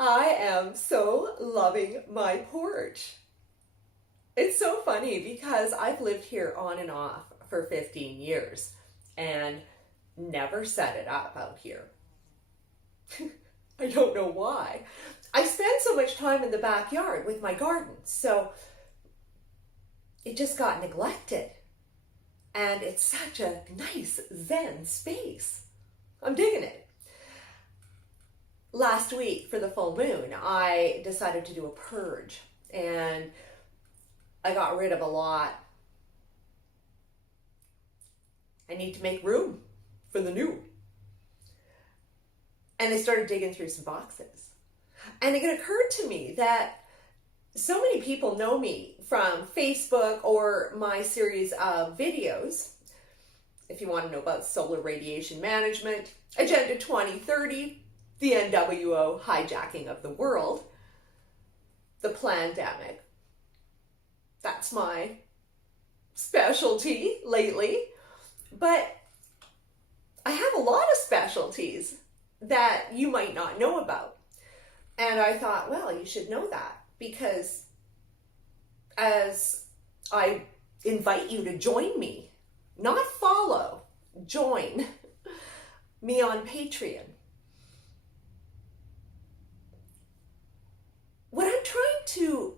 I am so loving my porch. It's so funny because I've lived here on and off for 15 years and never set it up out here. I don't know why. I spend so much time in the backyard with my garden, so it just got neglected. And it's such a nice Zen space. I'm digging it. Last week for the full moon, I decided to do a purge and I got rid of a lot. I need to make room for the new. And I started digging through some boxes. And it occurred to me that so many people know me from Facebook or my series of videos. If you want to know about solar radiation management, Agenda 2030, the NWO hijacking of the world, the pandemic. That's my specialty lately. But I have a lot of specialties that you might not know about. And I thought, well, you should know that, because as I invite you to join me, not follow, join me on Patreon. What I'm trying to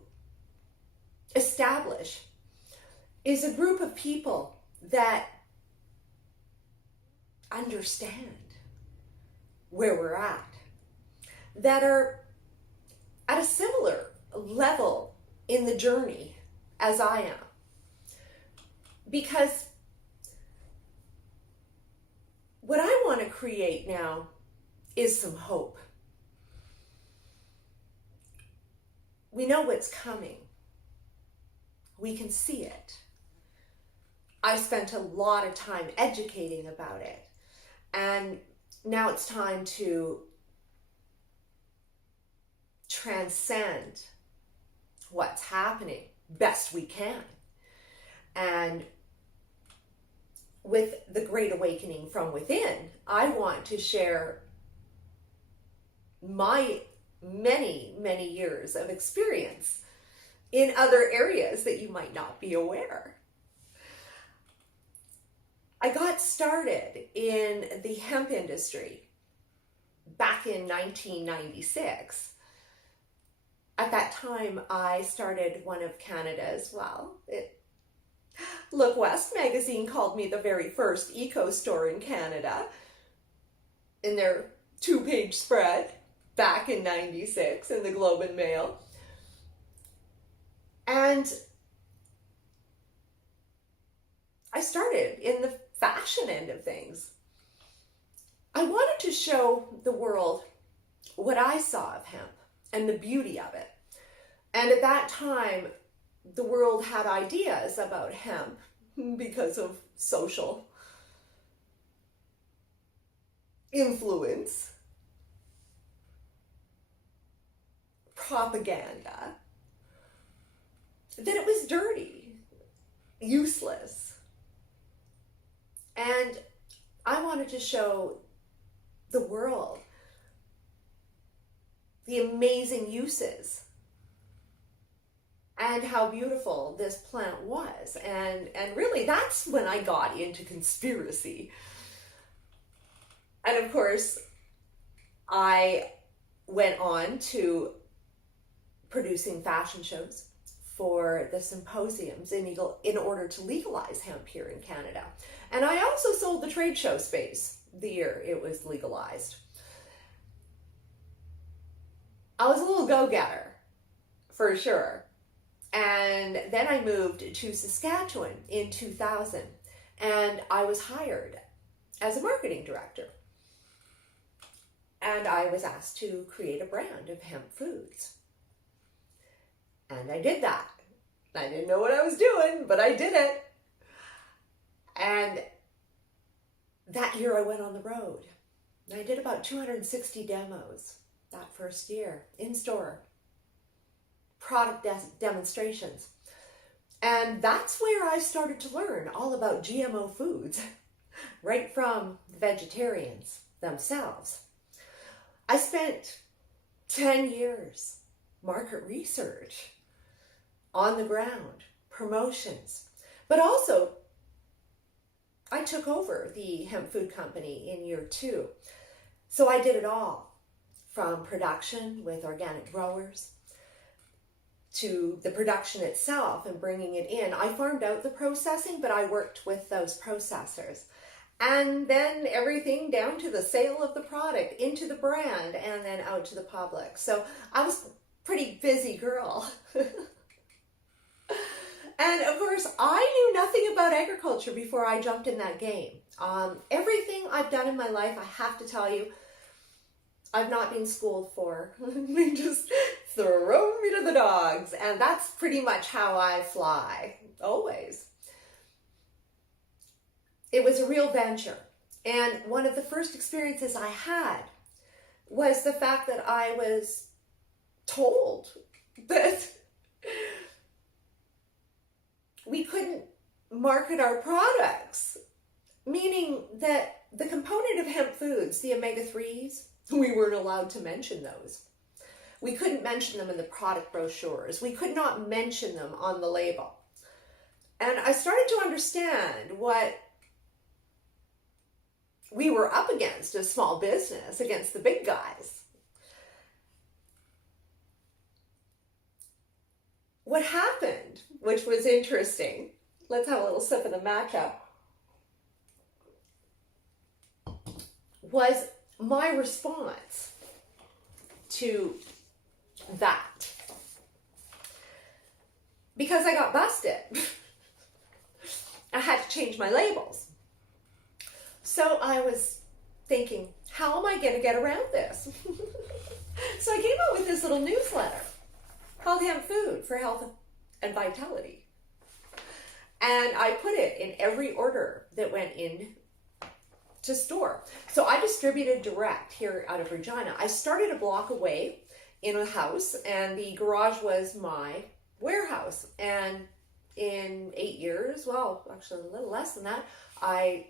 establish is a group of people that understand where we're at, that are at a similar level in the journey as I am. Because what I want to create now is some hope. We know what's coming. We can see it. I spent a lot of time educating about it. And now it's time to transcend what's happening best we can. And with the Great Awakening from within, I want to share my many, many years of experience in other areas that you might not be aware. I got started in the hemp industry back in 1996. At that time, I started one of Canada's, Look West magazine called me the very first eco store in Canada in their 2-page spread back in 96 in the Globe and Mail. And I started in the fashion end of things. I wanted to show the world what I saw of hemp and the beauty of it. And at that time, the world had ideas about hemp because of social influence, propaganda, that it was dirty, useless. And I wanted to show the world the amazing uses and how beautiful this plant was. And really, that's when I got into conspiracy. And of course, I went on to producing fashion shows for the symposiums in order to legalize hemp here in Canada. And I also sold the trade show space the year it was legalized. I was a little go-getter, for sure. And then I moved to Saskatchewan in 2000, and I was hired as a marketing director. And I was asked to create a brand of hemp foods. And I did that. I didn't know what I was doing, but I did it. And that year I went on the road. And I did about 260 demos that first year, in store, product demonstrations. And that's where I started to learn all about GMO foods, right from the vegetarians themselves. I spent 10 years, market research, on the ground, promotions. But also, I took over the hemp food company in year 2. So I did it all, from production with organic growers to the production itself and bringing it in. I farmed out the processing, but I worked with those processors. And then everything down to the sale of the product, into the brand, and then out to the public. So I was a pretty busy girl. And of course, I knew nothing about agriculture before I jumped in that game. Everything I've done in my life, I have to tell you, I've not been schooled for. They just throw me to the dogs. And that's pretty much how I fly, always. It was a real venture. And one of the first experiences I had was the fact that I was told that we couldn't market our products, meaning that the component of hemp foods, the omega-3s, we weren't allowed to mention those. We couldn't mention them in the product brochures. We could not mention them on the label. And I started to understand what we were up against as small business, against the big guys. What happened, which was interesting, let's have a little sip of the matcha, was my response to that. Because I got busted, I had to change my labels. So I was thinking, how am I going to get around this? So I came up with this little newsletter called Hemp Food for Health and Vitality. And I put it in every order that went in to store. So I distributed direct here out of Regina. I started a block away in a house, and the garage was my warehouse. And in 8 years, well, actually a little less than that, I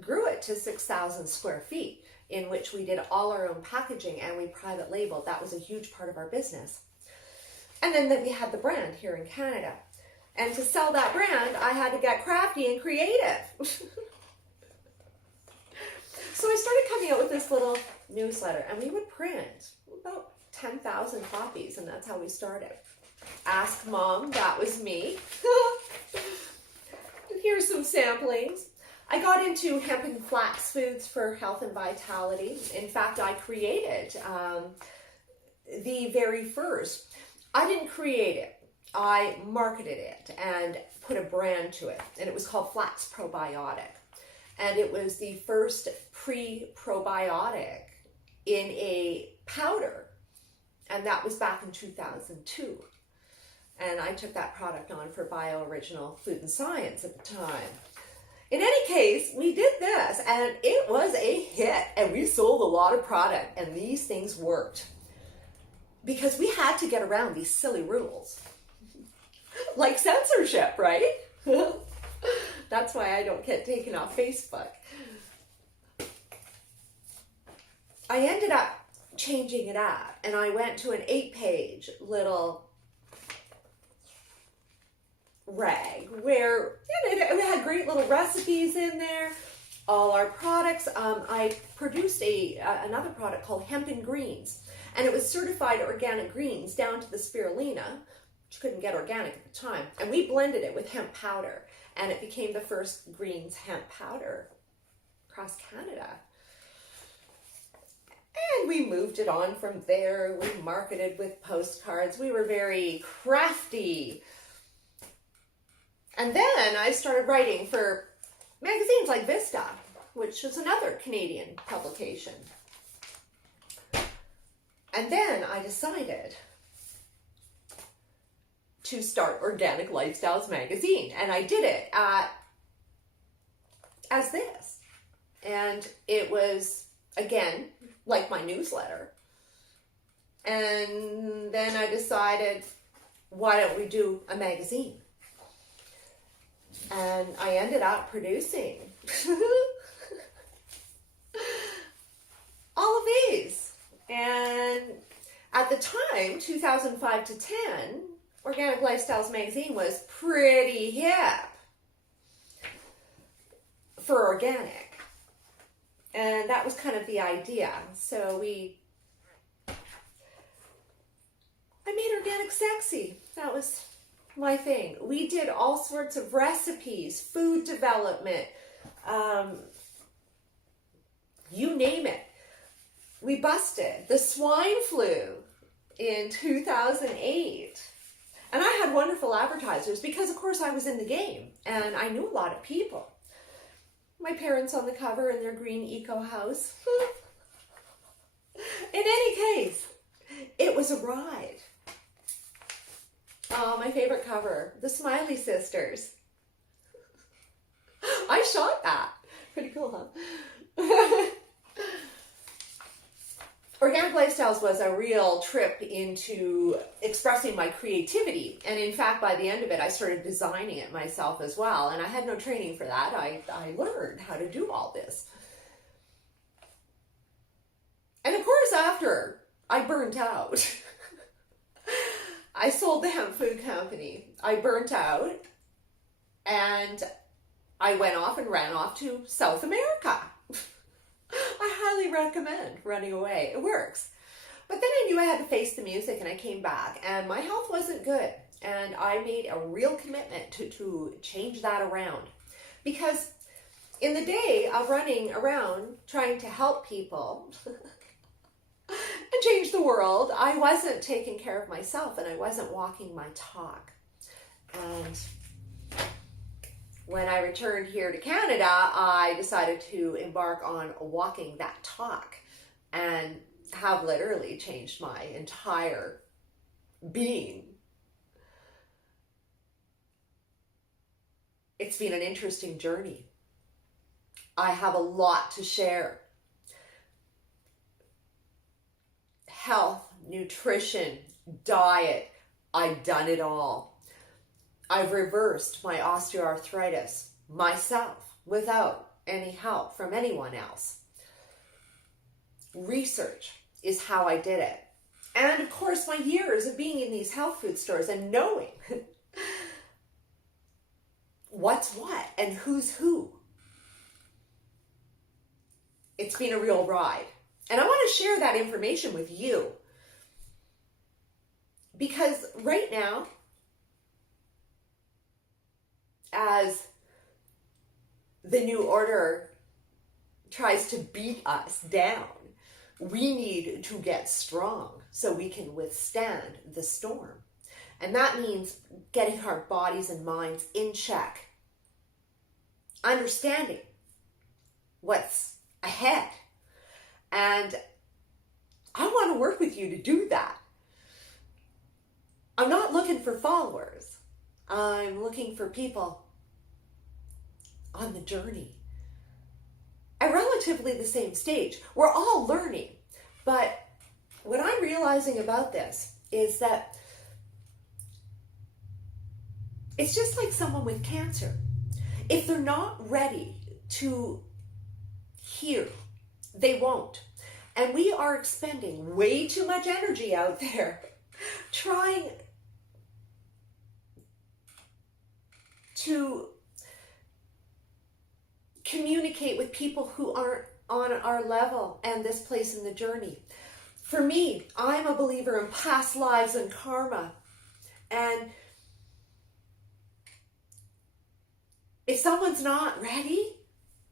grew it to 6,000 square feet, in which we did all our own packaging and we private labeled. That was a huge part of our business. And then we had the brand here in Canada. And to sell that brand, I had to get crafty and creative. So I started coming out with this little newsletter, and we would print about 10,000 copies, and that's how we started. Ask Mom, that was me. Here's some samplings. I got into hemp and flax foods for health and vitality. In fact, I created the very first. I didn't create it. I marketed it and put a brand to it, and it was called Flax Probiotic. And it was the first pre-probiotic in a powder, and that was back in 2002. And I took that product on for Bio-Original Food and Science at the time. In any case, we did this, and it was a hit, and we sold a lot of product, and these things worked. Because we had to get around these silly rules. Like censorship, right? That's why I don't get taken off Facebook. I ended up changing it up, and I went to an 8-page little rag where it had great little recipes in there, all our products. I produced another product called Hemp and Greens, and it was certified organic greens down to the spirulina, which couldn't get organic at the time, and we blended it with hemp powder, and it became the first greens hemp powder across Canada. And we moved it on from there. We marketed with postcards. We were very crafty. And then I started writing for magazines like Vista, which is another Canadian publication. And then I decided to start Organic Lifestyles magazine. And I did it as this. And it was, again, like my newsletter. And then I decided, why don't we do a magazine? And I ended up producing all of these. And At the time, 2005 to 10, Organic Lifestyles magazine was pretty hip for organic. And that was kind of the idea. So I made organic sexy. That was my thing. We did all sorts of recipes, food development, you name it. We busted the swine flu in 2008. And I had wonderful advertisers because, of course, I was in the game and I knew a lot of people. My parents on the cover in their green eco house. In any case, it was a ride. Oh, my favorite cover, the Smiley Sisters. I shot that. Pretty cool, huh? Organic Lifestyles was a real trip into expressing my creativity. And in fact, by the end of it, I started designing it myself as well. And I had no training for that. I learned how to do all this. And of course, after I burnt out, I sold the hemp food company. I burnt out and I went off and ran off to South America. I highly recommend running away. It works. But then I knew I had to face the music and I came back and my health wasn't good. And I made a real commitment to change that around. Because in the day of running around trying to help people and change the world, I wasn't taking care of myself and I wasn't walking my talk. And when I returned here to Canada, I decided to embark on walking that talk and have literally changed my entire being. It's been an interesting journey. I have a lot to share. Health, nutrition, diet, I've done it all. I've reversed my osteoarthritis myself without any help from anyone else. Research is how I did it. And of course, my years of being in these health food stores and knowing what's what and who's who. It's been a real ride. And I want to share that information with you. Because right now, as the new order tries to beat us down, we need to get strong so we can withstand the storm. And that means getting our bodies and minds in check, understanding what's ahead. And I want to work with you to do that. I'm not looking for followers. I'm looking for people on the journey at relatively the same stage. We're all learning. But what I'm realizing about this is that it's just like someone with cancer. If they're not ready to hear, they won't. And we are expending way too much energy out there trying to communicate with people who aren't on our level and this place in the journey. For me, I'm a believer in past lives and karma. And if someone's not ready,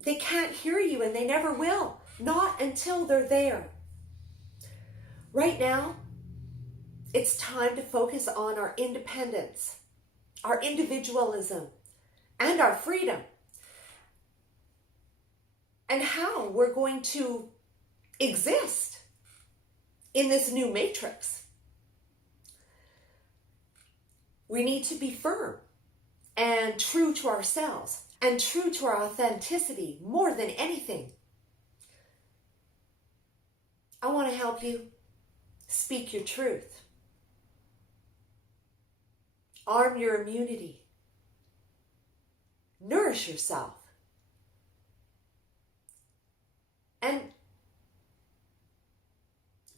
they can't hear you and they never will. Not until they're there. Right now, it's time to focus on our independence, our individualism, and our freedom. And how we're going to exist in this new matrix. We need to be firm and true to ourselves and true to our authenticity more than anything. I want to help you speak your truth. Arm your immunity. Nourish yourself. And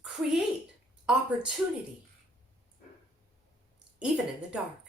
create opportunity, even in the dark.